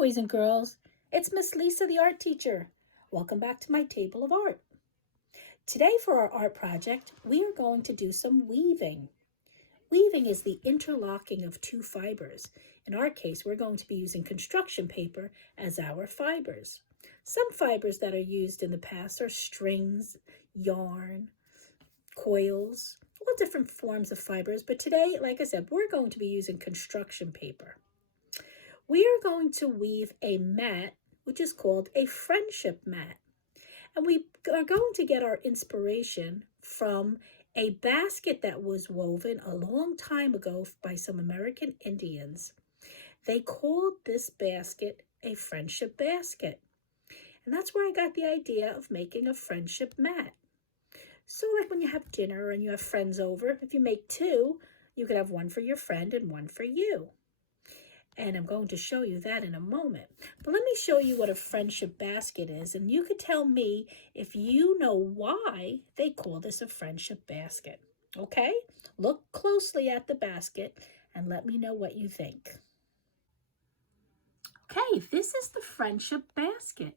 boys and girls. It's Miss Lisa, the art teacher. Welcome back to my table of art. Today for our art project, we are going to do some weaving. Weaving is the interlocking of two fibers. In our case, we're going to be using construction paper as our fibers. Some fibers that are used in the past are strings, yarn, coils, all different forms of fibers. But today, like I said, we're going to be using construction paper. We are going to weave a mat, which is called a friendship mat. And we are going to get our inspiration from a basket that was woven a long time ago by some American Indians. They called this basket a friendship basket. And that's where I got the idea of making a friendship mat. So like when you have dinner and you have friends over, if you make two, you could have one for your friend and one for you. And I'm going to show you that in a moment. But let me show you what a friendship basket is, and you could tell me if you know why they call this a friendship basket. Okay? Look closely at the basket and let me know what you think. Okay, this is the friendship basket.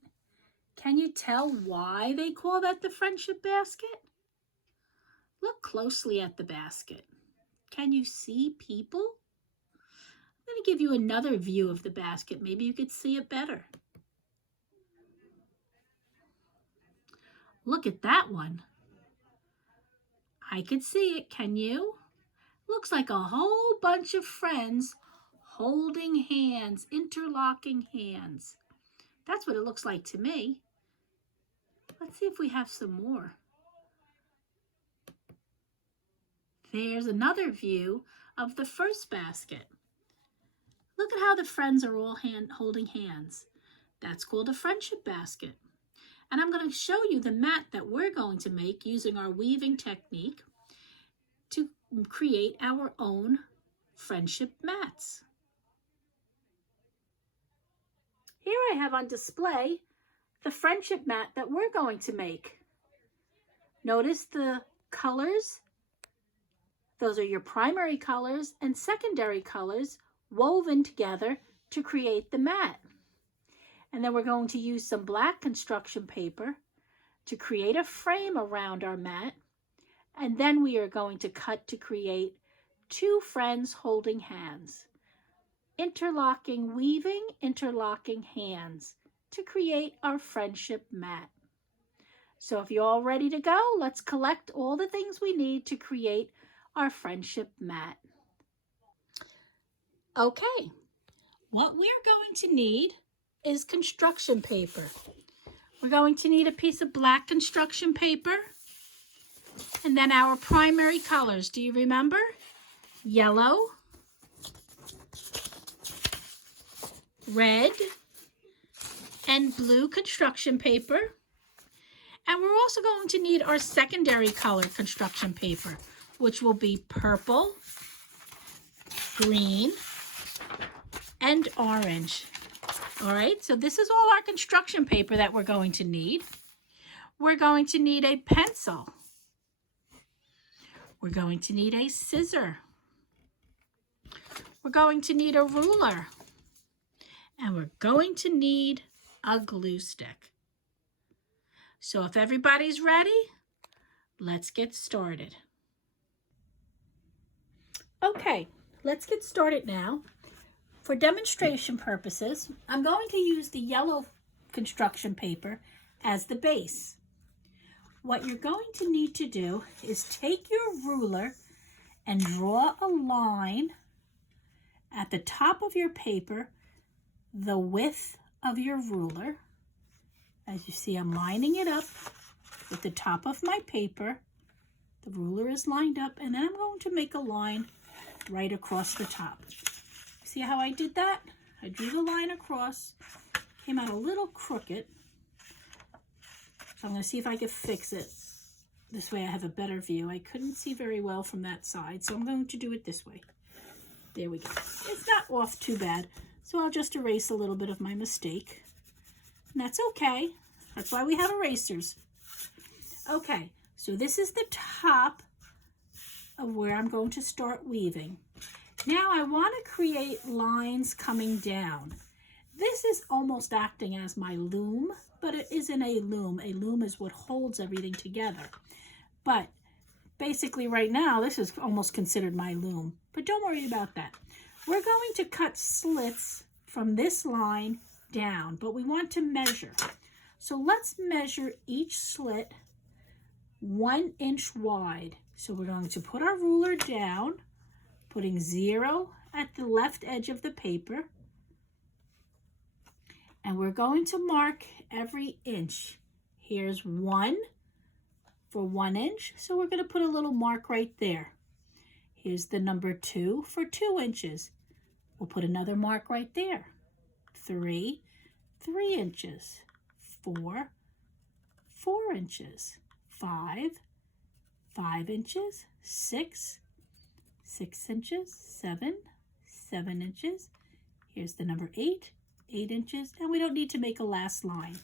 Can you tell why they call that the friendship basket? Look closely at the basket. Can you see people? I'm going to give you another view of the basket. Maybe you could see it better. Look at that one. I could see it. Can you? Looks like a whole bunch of friends holding hands, interlocking hands. That's what it looks like to me. Let's see if we have some more. There's another view of the first basket. Look at how the friends are all holding hands. That's called a friendship basket. And I'm going to show you the mat that we're going to make using our weaving technique to create our own friendship mats. Here I have on display the friendship mat that we're going to make. Notice the colors. Those are your primary colors and secondary colors woven together to create the mat. And then we're going to use some black construction paper to create a frame around our mat. And then we are going to cut to create two friends holding hands. Interlocking weaving, interlocking hands to create our friendship mat. So if you're all ready to go, let's collect all the things we need to create our friendship mat. Okay, what we're going to need is construction paper. We're going to need a piece of black construction paper and then our primary colors. Do you remember? Yellow, red, and blue construction paper. And we're also going to need our secondary color construction paper, which will be purple, green, and orange. All right, so this is all our construction paper that we're going to need. We're going to need a pencil. We're going to need a scissor. We're going to need a ruler. And we're going to need a glue stick. So if everybody's ready, let's get started. Okay, let's get started now. For demonstration purposes, I'm going to use the yellow construction paper as the base. What you're going to need to do is take your ruler and draw a line at the top of your paper, the width of your ruler. As you see, I'm lining it up with the top of my paper. The ruler is lined up, and then I'm going to make a line right across the top. See how I did that? I drew the line across, came out a little crooked. So I'm going to see if I can fix it. This way I have a better view. I couldn't see very well from that side, so I'm going to do it this way. There we go. It's not off too bad, so I'll just erase a little bit of my mistake. And that's okay. That's why we have erasers. Okay, so this is the top of where I'm going to start weaving. Now I want to create lines coming down. This this is almost acting as my loom, but it isn't a loom. A loom is what holds everything together. But basically right now, this is almost considered my loom, but don't worry about that. We're going to cut slits from this line down, but we want to measure. So let's measure each slit 1 inch wide. So we're going to put our ruler down, putting 0 at the left edge of the paper. And we're going to mark every inch. Here's 1 for 1 inch. So we're going to put a little mark right there. Here's the number 2 for 2 inches. We'll put another mark right there. 3 inches. 4 inches. 5 inches. 6 inches. 7 inches. Here's the number 8 inches, and we don't need to make a last line.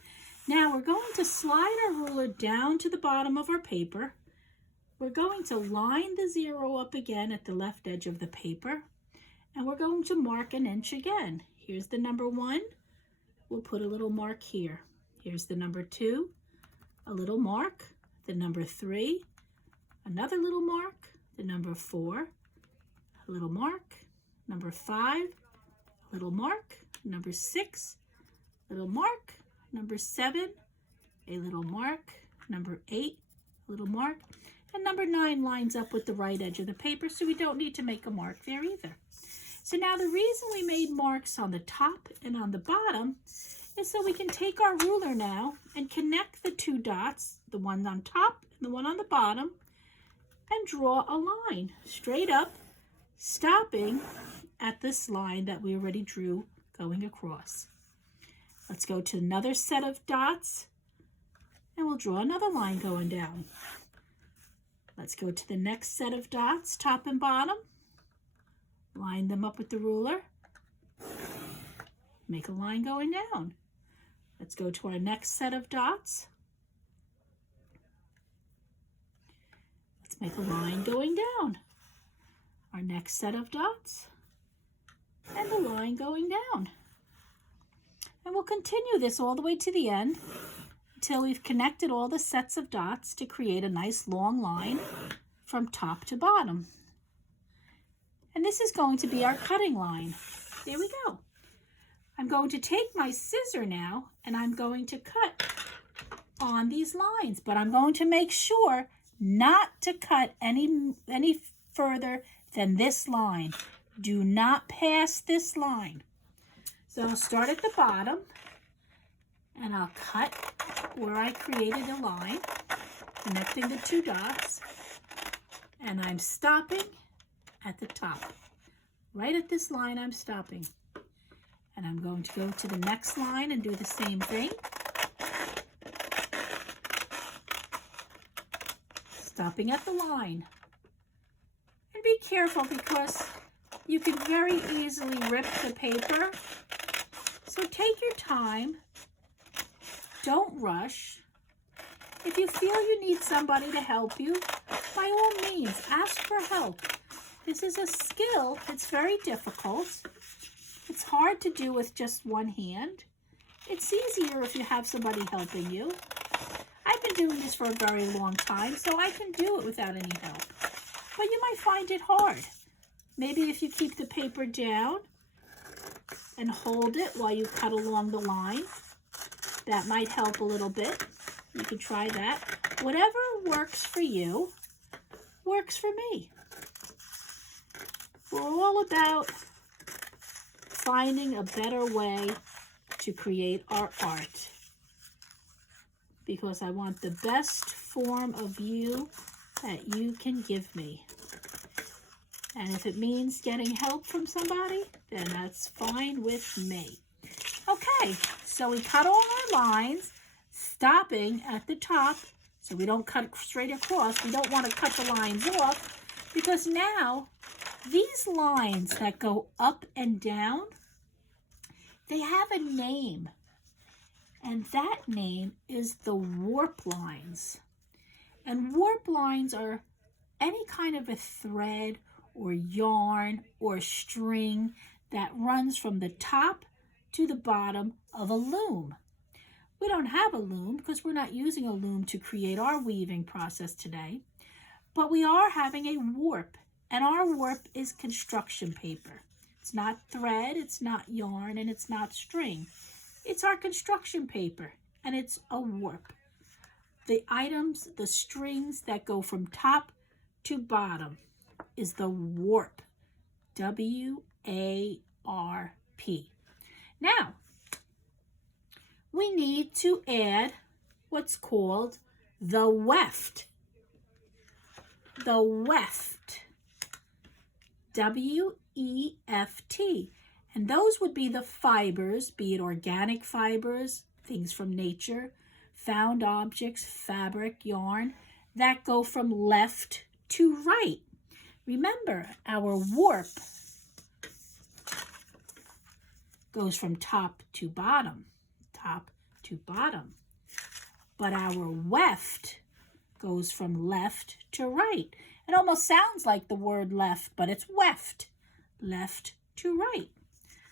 Now we're going to slide our ruler down to the bottom of our paper. We're going to line the 0 up again at the left edge of the paper, and we're going to mark an inch again. Here's the number 1. We'll put a little mark here. Here's the number 2, a little mark. The number 3, another little mark. The number 4, a little mark. Number 5, a little mark. Number 6, little mark. Number 7, a little mark. Number 8, a little mark. And number 9 lines up with the right edge of the paper, so we don't need to make a mark there either. So now the reason we made marks on the top and on the bottom is so we can take our ruler now and connect the 2 dots, the one on top and the one on the bottom, and draw a line straight up, stopping at this line that we already drew going across. Let's go to another set of dots, and we'll draw another line going down. Let's go to the next set of dots, top and bottom. Line them up with the ruler. Make a line going down. Let's go to our next set of dots. Let's make a line going down. Our next set of dots. And the line going down. And we'll continue this all the way to the end until we've connected all the sets of dots to create a nice long line from top to bottom. And this is going to be our cutting line. There we go. I'm going to take my scissor now and I'm going to cut on these lines, but I'm going to make sure not to cut any further than this line. Do not pass this line. So I'll start at the bottom and I'll cut where I created a line, connecting the 2 dots, and I'm stopping at the top. Right at this line I'm stopping. And I'm going to go to the next line and do the same thing. Stopping at the line. And be careful because you can very easily rip the paper. So take your time. Don't rush. If you feel you need somebody to help you, by all means, ask for help. This is a skill. It's very difficult. It's hard to do with just one hand. It's easier if you have somebody helping you. I've been doing this for a very long time, so I can do it without any help. But you might find it hard. Maybe if you keep the paper down and hold it while you cut along the line, that might help a little bit. You can try that. Whatever works for you, works for me. We're all about finding a better way to create our art, because I want the best form of you that you can give me. And if it means getting help from somebody, then that's fine with me. Okay, so we cut all our lines, stopping at the top, so we don't cut straight across. We don't want to cut the lines off, because now these lines that go up and down, they have a name, and that name is the warp lines. And warp lines are any kind of a thread or yarn or string that runs from the top to the bottom of a loom. We don't have a loom because we're not using a loom to create our weaving process today, but we are having a warp, and our warp is construction paper. It's not thread, it's not yarn, and it's not string. It's our construction paper, and it's a warp. The items, the strings that go from top to bottom is the warp, W-A-R-P. Now, we need to add what's called the weft. The weft, W-E-F-T. And those would be the fibers, be it organic fibers, things from nature, found objects, fabric, yarn, that go from left to right. Remember, our warp goes from top to bottom, but our weft goes from left to right. It almost sounds like the word left, but it's weft, left to right.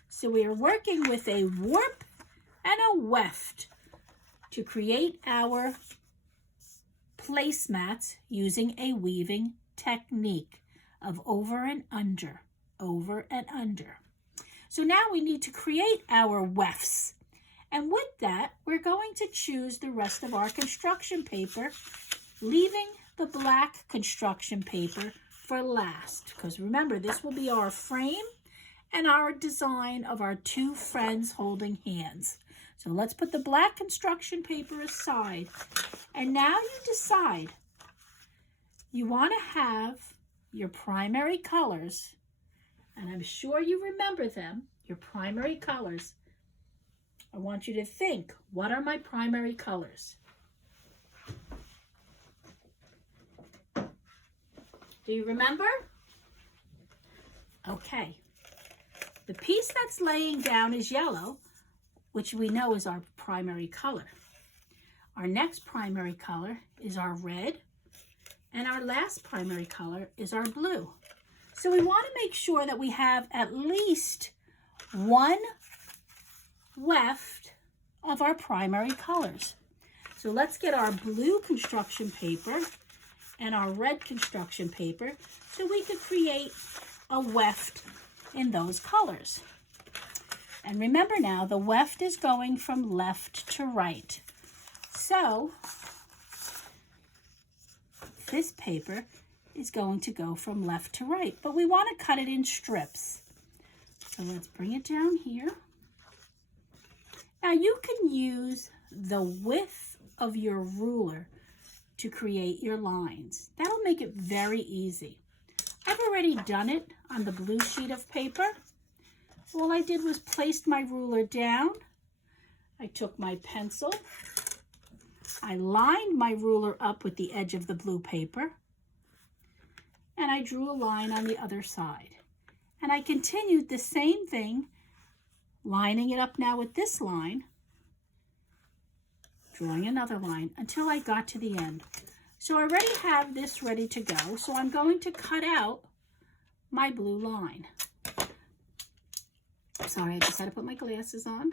So we are working with a warp and a weft to create our placemats using a weaving technique of over and under, over and under. So now we need to create our wefts. And with that, we're going to choose the rest of our construction paper, leaving the black construction paper for last. Because remember, this will be our frame and our design of our two friends holding hands. So let's put the black construction paper aside. And now you decide you want to have your primary colors, and I'm sure you remember them, your primary colors. I want you to think, what are my primary colors? Do you remember? Okay. The piece that's laying down is yellow, which we know is our primary color. Our next primary color is our red, and our last primary color is our blue. So we want to make sure that we have at least one weft of our primary colors. So let's get our blue construction paper and our red construction paper so we could create a weft in those colors. And remember now, the weft is going from left to right. So this paper is going to go from left to right, but we want to cut it in strips. So let's bring it down here. Now you can use the width of your ruler to create your lines. That'll make it very easy. I've already done it on the blue sheet of paper. All I did was placed my ruler down. I took my pencil. I lined my ruler up with the edge of the blue paper. And I drew a line on the other side. And I continued the same thing, lining it up now with this line, drawing another line until I got to the end. So I already have this ready to go. So I'm going to cut out my blue line. Sorry, I just had to put my glasses on.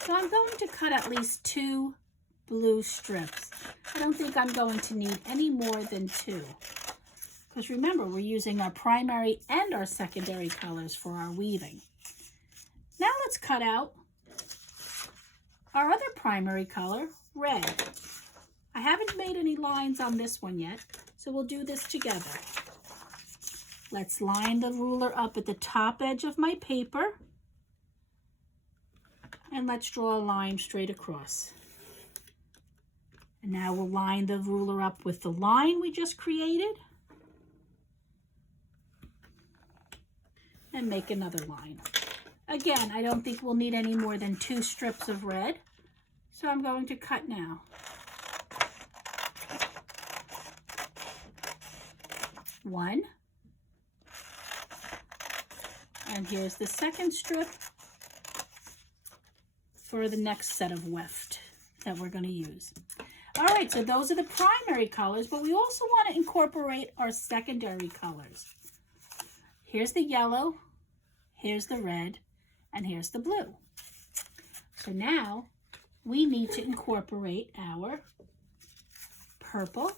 So I'm going to cut at least 2 blue strips. I don't think I'm going to need any more than 2. Because remember, we're using our primary and our secondary colors for our weaving. Now let's cut out our other primary color, red. I haven't made any lines on this one yet, so we'll do this together. Let's line the ruler up at the top edge of my paper. And let's draw a line straight across. And now we'll line the ruler up with the line we just created. And make another line. Again, I don't think we'll need any more than 2 strips of red. So I'm going to cut now. One. And here's the second strip for the next set of weft that we're going to use. All right, so those are the primary colors, but we also want to incorporate our secondary colors. Here's the yellow here's the red, and here's the blue. So now we need to incorporate our purple,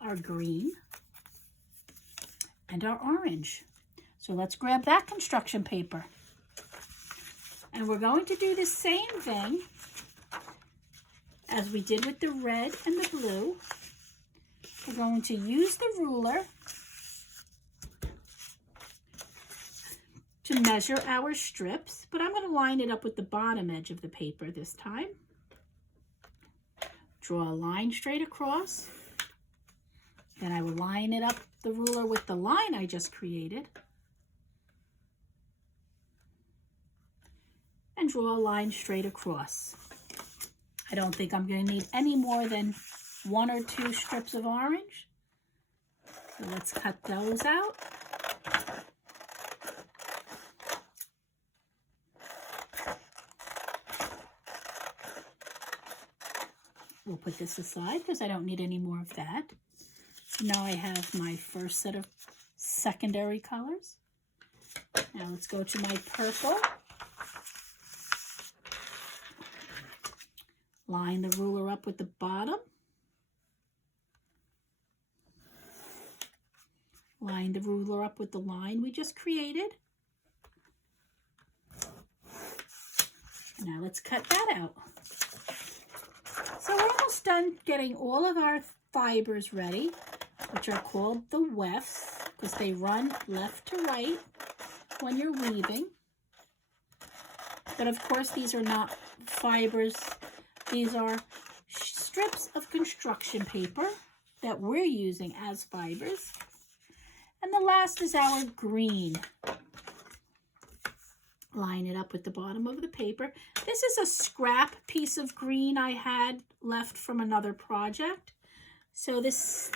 our green, and our orange. So let's grab that construction paper. And we're going to do the same thing as we did with the red and the blue. We're going to use the ruler to measure our strips, but I'm going to line it up with the bottom edge of the paper this time. Draw a line straight across. Then I will line it up, the ruler, with the line I just created. And draw a line straight across. I don't think I'm going to need any more than 1 or 2 strips of orange. So let's cut those out. We'll put this aside because I don't need any more of that. So now I have my first set of secondary colors. Now let's go to my purple. Line the ruler up with the bottom. Line the ruler up with the line we just created. Now let's cut that out. So we're almost done getting all of our fibers ready, which are called the wefts, because they run left to right when you're weaving. But of course, these are not fibers. These are strips of construction paper that we're using as fibers. And the last is our green. Line it up with the bottom of the paper. This is a scrap piece of green I had left from another project. So this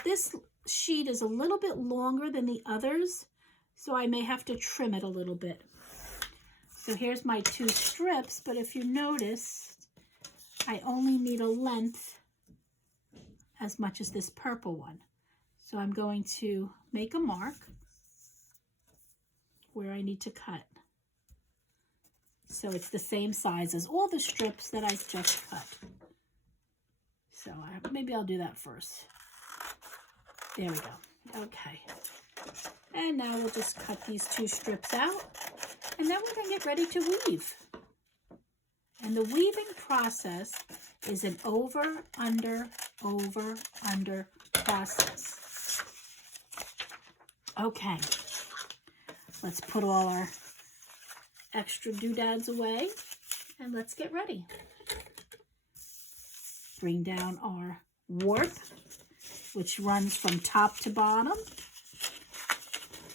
sheet is a little bit longer than the others, so I may have to trim it a little bit. So here's my 2 strips, but if you notice, I only need a length as much as this purple one. So I'm going to make a mark where I need to cut. So it's the same size as all the strips that I just cut. So maybe I'll do that first. There we go. Okay. And now we'll just cut these 2 strips out. And then we're going to get ready to weave. And the weaving process is an over, under process. Okay, let's put all our extra doodads away and let's get ready. Bring down our warp, which runs from top to bottom,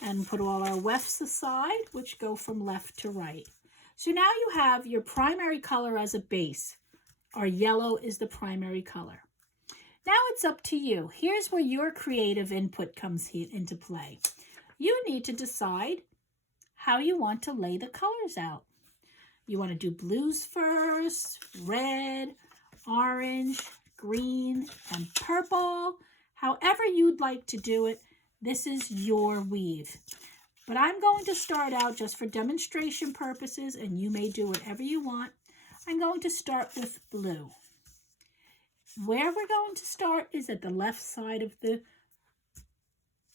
and put all our wefts aside, which go from left to right. So now you have your primary color as a base. Our yellow is the primary color. Now it's up to you. Here's where your creative input comes into play. You need to decide how you want to lay the colors out. You want to do blues first, red, orange, green, and purple. However you'd like to do it, this is your weave. But I'm going to start out just for demonstration purposes, and you may do whatever you want. I'm going to start with blue. Where we're going to start is at the left side of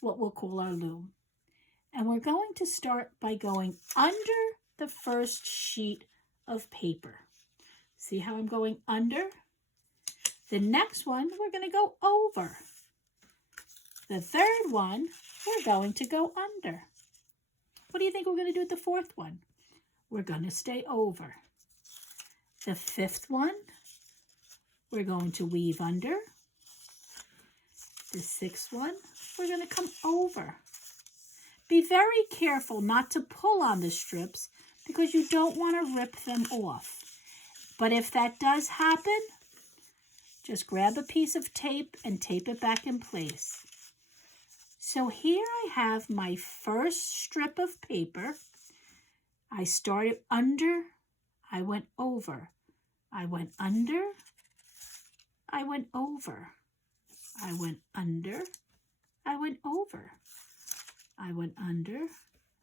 what we'll call our loom. And we're going to start by going under the first sheet of paper. See how I'm going under? The next one, we're going to go over. The third one, we're going to go under. What do you think we're going to do with the fourth one? We're going to stay over. The fifth one, we're going to weave under. The sixth one, we're going to come over. Be very careful not to pull on the strips because you don't want to rip them off. But if that does happen, just grab a piece of tape and tape it back in place. So here I have my first strip of paper. I started under, I went over. I went under, I went over. I went under, I went over. I went under,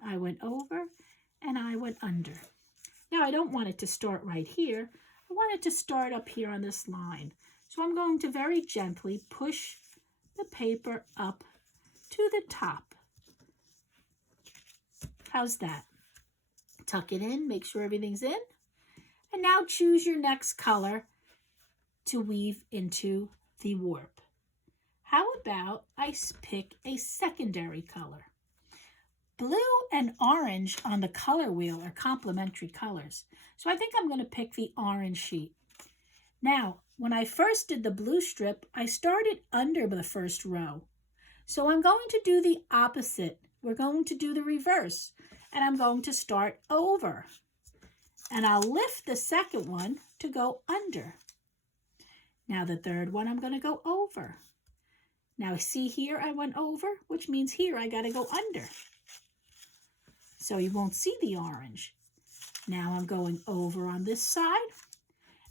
I went over, and I went under. Now I don't want it to start right here. I want it to start up here on this line. So I'm going to very gently push the paper up to the top. How's that? Tuck it in, make sure everything's in. And now choose your next color to weave into the warp. How about I pick a secondary color? Blue and orange on the color wheel are complementary colors. So I think I'm going to pick the orange sheet. Now, when I first did the blue strip, I started under the first row. So I'm going to do the opposite. We're going to do the reverse. And I'm going to start over. And I'll lift the second one to go under. Now the third one, I'm going to go over. Now see here, I went over, which means here I got to go under. So you won't see the orange. Now I'm going over on this side,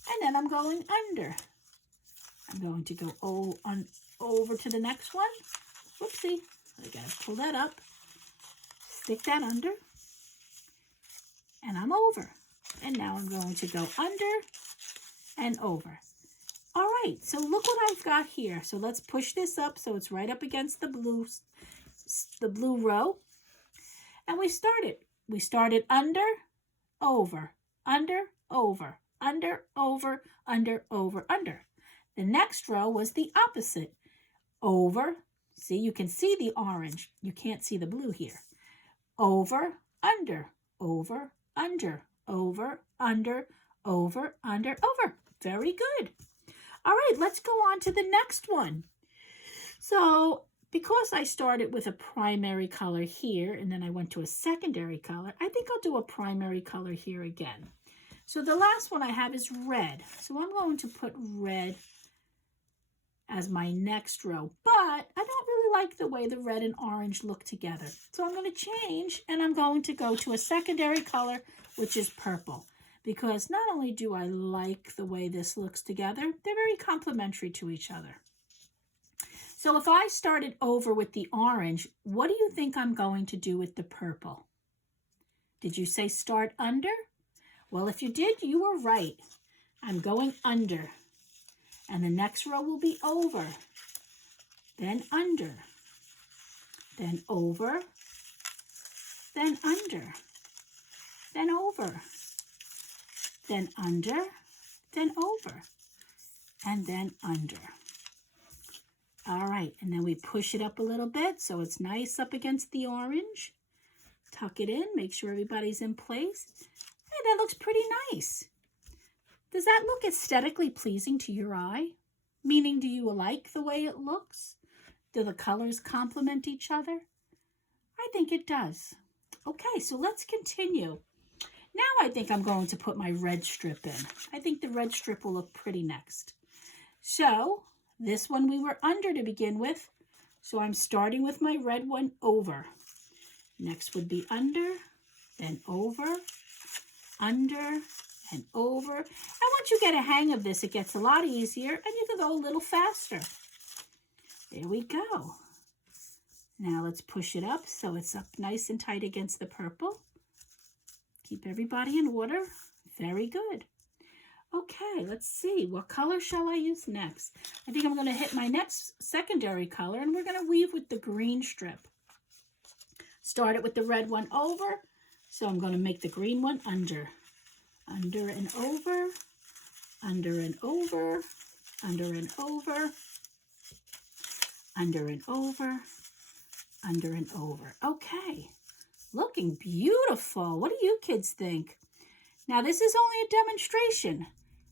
and then I'm going under. I'm going to go over to the next one. Whoopsie, I got to pull that up, stick that under, and I'm over. And now I'm going to go under and over. All right, so look what I've got here. So let's push this up so it's right up against the blue row. And we started under, over, under, over, under, over, under, over, under. The next row was the opposite. Over, see, you can see the orange. You can't see the blue here. Over, under, over, under, over, under, over, under, over. Very good. All right, let's go on to the next one. So because I started with a primary color here and then I went to a secondary color, I think I'll do a primary color here again. So the last one I have is red. So I'm going to put red as my next row, but I don't really like the way the red and orange look together. So I'm going to change and I'm going to go to a secondary color, which is purple, because not only do I like the way this looks together, they're very complementary to each other. So if I started over with the orange, what do you think I'm going to do with the purple? Did you say start under? Well, if you did, you were right. I'm going under. And the next row will be over, then under, then over, then under, then over, then under, then over, and then under. All right, and then we push it up a little bit so it's nice up against the orange. Tuck it in, make sure everybody's in place. Hey, that looks pretty nice. Does that look aesthetically pleasing to your eye? Meaning, do you like the way it looks? Do the colors complement each other? I think it does. Okay, so let's continue. Now I think I'm going to put my red strip in. I think the red strip will look pretty next. So this one we were under to begin with. So I'm starting with my red one over. Next would be under, then over, under, and over. And once you get a hang of this, it gets a lot easier and you can go a little faster. There we go. Now let's push it up so it's up nice and tight against the purple. Keep everybody in order. Very good. Okay, let's see. What color shall I use next? I think I'm going to hit my next secondary color and we're going to weave with the green strip. Started with the red one over, so I'm going to make the green one under. Under and over, under and over, under and over, under and over, under and over. Okay, looking beautiful. What do you kids think? Now this is only a demonstration.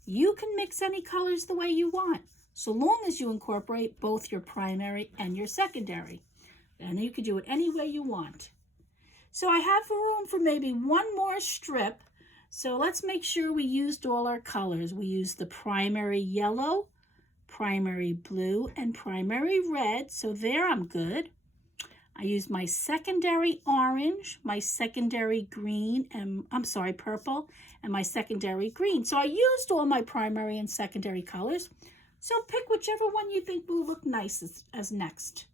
You can mix any colors the way you want, so long as you incorporate both your primary and your secondary. And you can do it any way you want. So I have room for maybe one more strip. So let's make sure we used all our colors. We used the primary yellow, primary blue, and primary red. So there I'm good. I used my secondary orange, my secondary green, and purple, and my secondary green. So I used all my primary and secondary colors. So pick whichever one you think will look nice as next.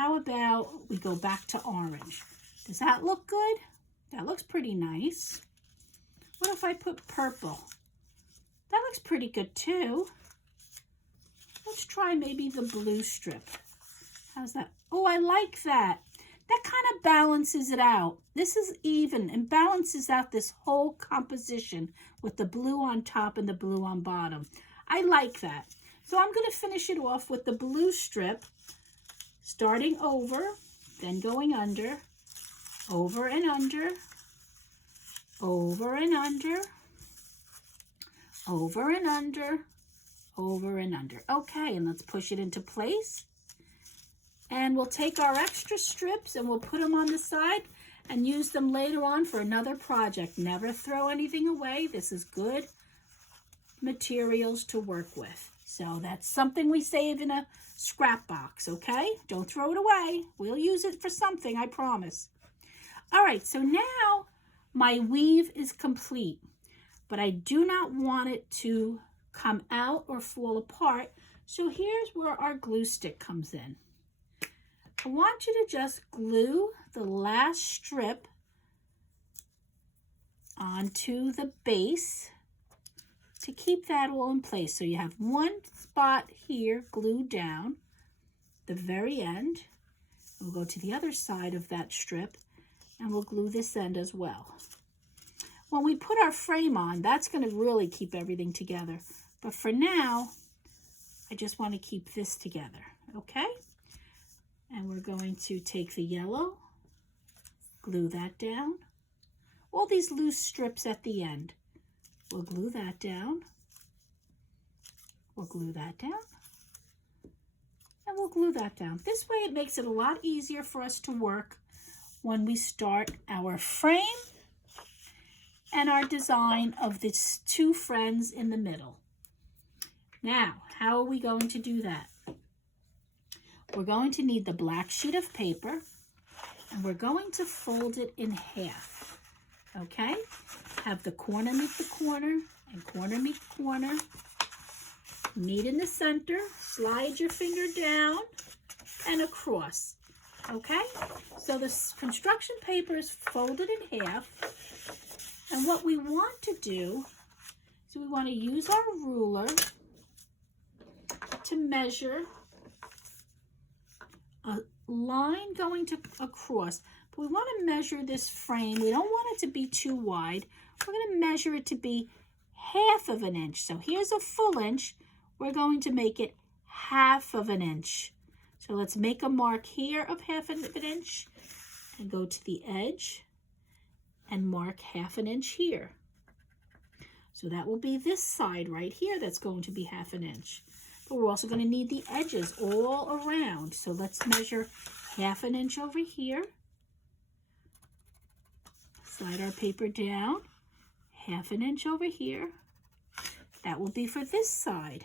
How about we go back to orange? Does that look good? That looks pretty nice. What if I put purple? That looks pretty good too. Let's try maybe the blue strip. How's that? Oh, I like that. That kind of balances it out. This is even and balances out this whole composition with the blue on top and the blue on bottom. I like that. So I'm going to finish it off with the blue strip, starting over, then going under, over and under, over and under, over and under, over and under. Okay, and let's push it into place. And we'll take our extra strips and we'll put them on the side and use them later on for another project. Never throw anything away. This is good materials to work with. So that's something we save in a scrap box, okay? Don't throw it away. We'll use it for something, I promise. All right, so now my weave is complete, but I do not want it to come out or fall apart. So here's where our glue stick comes in. I want you to just glue the last strip onto the base to keep that all in place. So you have one spot here glued down, the very end. We'll go to the other side of that strip and we'll glue this end as well. When we put our frame on, that's going to really keep everything together. But for now, I just want to keep this together, okay? And we're going to take the yellow, glue that down. All these loose strips at the end. We'll glue that down. We'll glue that down. And we'll glue that down. This way it makes it a lot easier for us to work when we start our frame and our design of these two friends in the middle. Now, how are we going to do that? We're going to need the black sheet of paper and we're going to fold it in half, okay? Have the corner meet the corner and corner meet the corner. Meet in the center, slide your finger down and across, okay? So this construction paper is folded in half, and what we want to do is we want to use our ruler to measure a line going across. But we want to measure this frame. We don't want it to be too wide. We're going to measure it to be 1/2 inch. So here's a full inch. We're going to make it 1/2 inch. So let's make a mark here of 1/2 inch and go to the edge and mark 1/2 inch here. So that will be this side right here that's going to be 1/2 inch. But we're also going to need the edges all around. So let's measure 1/2 inch over here. Slide our paper down, 1/2 inch over here. That will be for this side.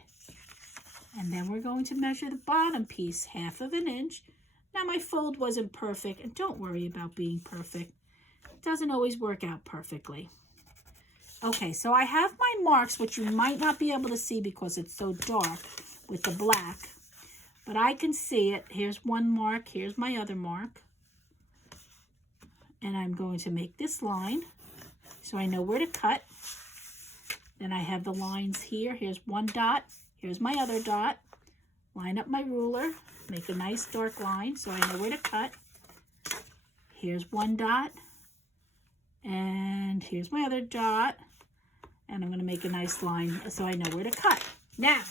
And then we're going to measure the bottom piece, 1/2 inch. Now my fold wasn't perfect, and don't worry about being perfect. It doesn't always work out perfectly. Okay, so I have my marks, which you might not be able to see because it's so dark with the black, but I can see it. Here's one mark, here's my other mark. And I'm going to make this line so I know where to cut. Then I have the lines here. Here's one dot, here's my other dot. Line up my ruler, make a nice dark line so I know where to cut. Here's one dot, and here's my other dot. And I'm going to make a nice line so I know where to cut. Now,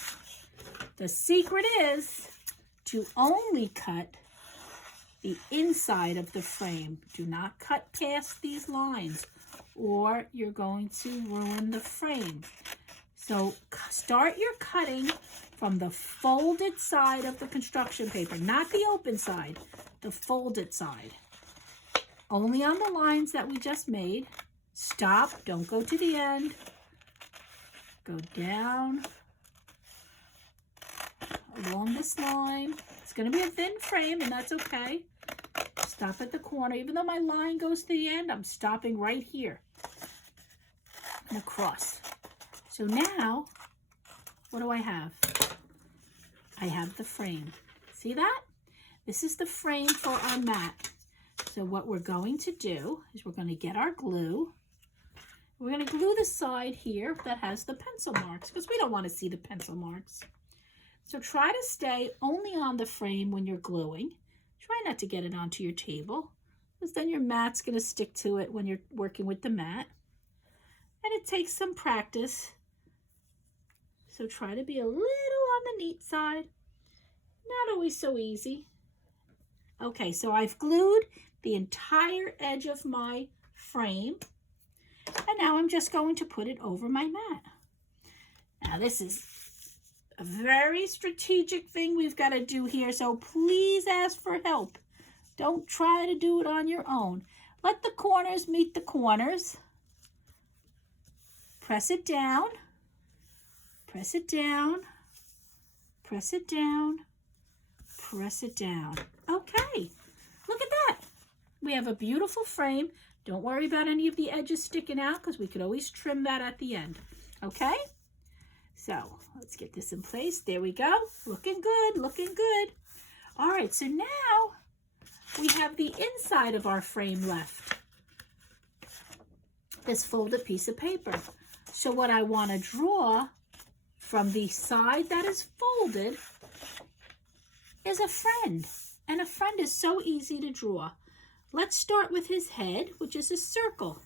the secret is to only cut the inside of the frame. Do not cut past these lines or you're going to ruin the frame. So start your cutting from the folded side of the construction paper, not the open side, the folded side. Only on the lines that we just made. Stop, don't go to the end. Go down along this line. It's going to be a thin frame, and that's okay. Stop at the corner. Even though my line goes to the end, I'm stopping right here and across. So now, what do I have? I have the frame. See that? This is the frame for our mat. So what we're going to do is we're going to get our glue. We're going to glue the side here that has the pencil marks because we don't want to see the pencil marks. So try to stay only on the frame when you're gluing. Try not to get it onto your table because then your mat's going to stick to it when you're working with the mat. And it takes some practice. So try to be a little on the neat side. Not always so easy. Okay, so I've glued the entire edge of my frame. And now I'm just going to put it over my mat. Now this is a very strategic thing we've got to do here, so please ask for help. Don't try to do it on your own. Let the corners meet the corners. Press it down, press it down, press it down, press it down. Okay, look at that. We have a beautiful frame. Don't worry about any of the edges sticking out because we could always trim that at the end. Okay? So let's get this in place. There we go. Looking good, looking good. All right, so now we have the inside of our frame left. This folded piece of paper. So what I want to draw from the side that is folded is a friend. And a friend is so easy to draw. Let's start with his head, which is a circle.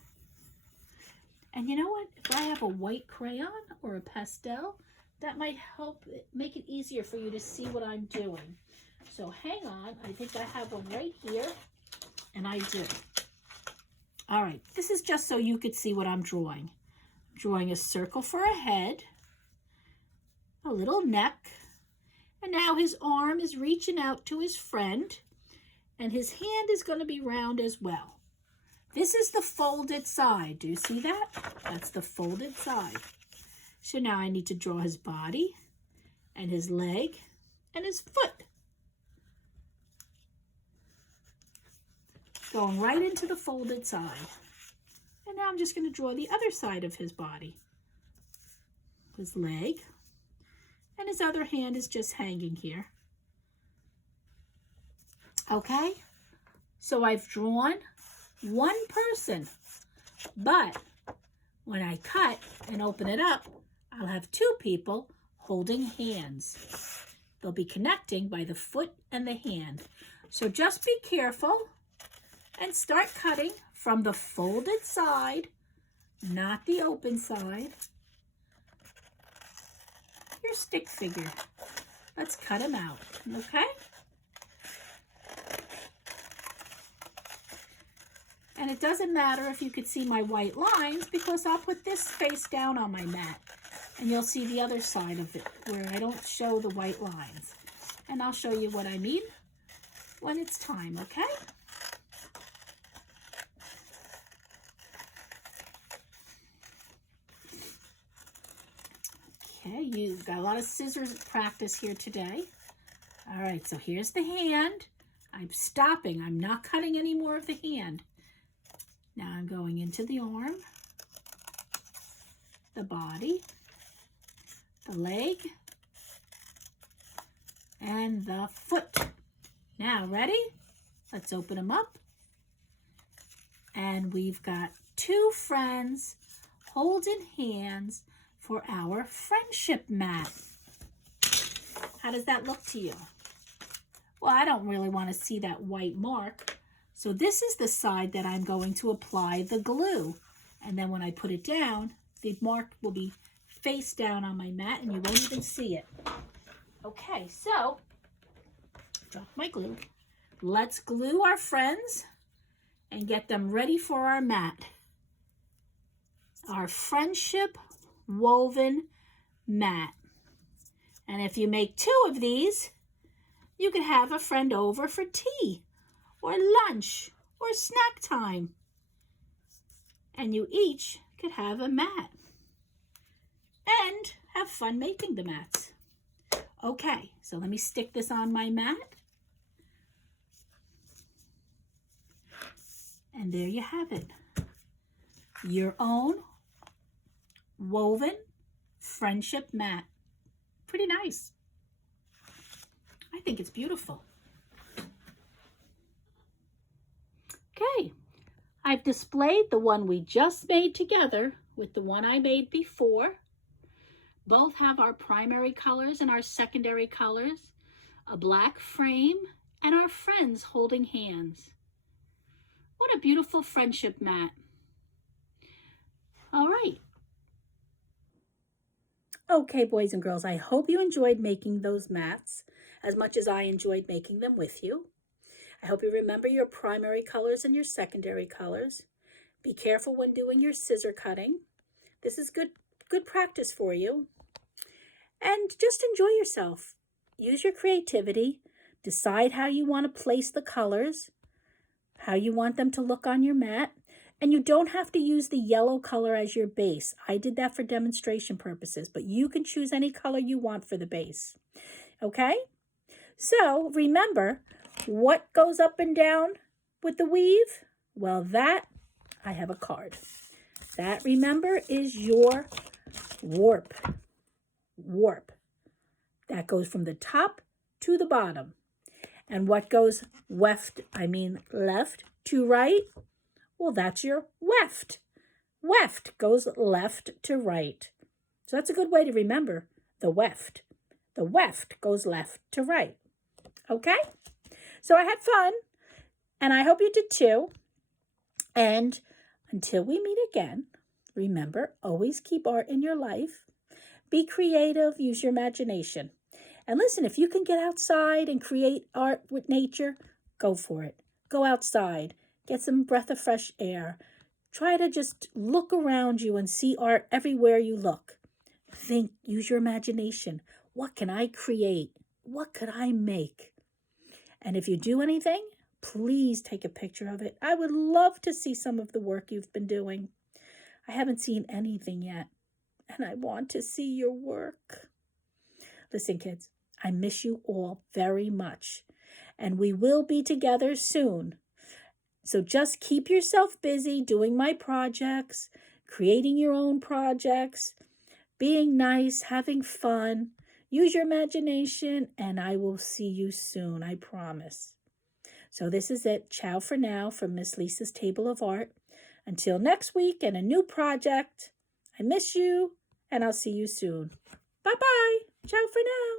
And you know what? If I have a white crayon or a pastel, that might help make it easier for you to see what I'm doing. So hang on. I think I have one right here. And I do. All right. This is just so you could see what I'm drawing. Drawing a circle for a head, a little neck, and now his arm is reaching out to his friend, and his hand is going to be round as well. This is the folded side. Do you see that? That's the folded side. So now I need to draw his body and his leg and his foot. Going right into the folded side. And now I'm just going to draw the other side of his body. His leg. And his other hand is just hanging here. Okay? So I've drawn one person. But when I cut and open it up, I'll have two people holding hands. They'll be connecting by the foot and the hand. So just be careful and start cutting from the folded side, not the open side. Your stick figure. Let's cut him out, okay? And it doesn't matter if you could see my white lines because I'll put this face down on my mat and you'll see the other side of it where I don't show the white lines. And I'll show you what I mean when it's time, okay? Okay, you've got a lot of scissors practice here today. All right, so here's the hand. I'm stopping. I'm not cutting any more of the hand. Now I'm going into the arm, the body, the leg, and the foot. Now, ready? Let's open them up. And we've got two friends holding hands for our friendship mat. How does that look to you? Well, I don't really want to see that white mark. So this is the side that I'm going to apply the glue. And then when I put it down, the mark will be face down on my mat and you won't even see it. Okay, so drop my glue. Let's glue our friends and get them ready for our mat. Our friendship woven mat. And if you make two of these, you could have a friend over for tea or lunch or snack time. And you each could have a mat and have fun making the mats. Okay, so let me stick this on my mat. And there you have it. Your own woven friendship mat. Pretty nice. I think it's beautiful. Okay, I've displayed the one we just made together with the one I made before. Both have our primary colors and our secondary colors, a black frame, and our friends holding hands. What a beautiful friendship mat. All right. Okay, boys and girls, I hope you enjoyed making those mats as much as I enjoyed making them with you. I hope you remember your primary colors and your secondary colors. Be careful when doing your scissor cutting. This is good practice for you. And just enjoy yourself. Use your creativity. Decide how you want to place the colors, how you want them to look on your mat. And you don't have to use the yellow color as your base. I did that for demonstration purposes, but you can choose any color you want for the base. Okay? So remember, what goes up and down with the weave? Well, that, I have a card. That, remember, is your warp. Warp. That goes from the top to the bottom. And what goes left to right? Well, that's your weft. Weft goes left to right. So that's a good way to remember the weft. The weft goes left to right. Okay? So I had fun, and I hope you did too. And until we meet again, remember, always keep art in your life. Be creative, use your imagination. And listen, if you can get outside and create art with nature, go for it. Go outside. Get some breath of fresh air. Try to just look around you and see art everywhere you look. Think, use your imagination. What can I create? What could I make? And if you do anything, please take a picture of it. I would love to see some of the work you've been doing. I haven't seen anything yet, and I want to see your work. Listen, kids, I miss you all very much, and we will be together soon. So just keep yourself busy doing my projects, creating your own projects, being nice, having fun. Use your imagination, and I will see you soon, I promise. So this is it. Ciao for now from Miss Lisa's Table of Art. Until next week and a new project, I miss you, and I'll see you soon. Bye-bye. Ciao for now.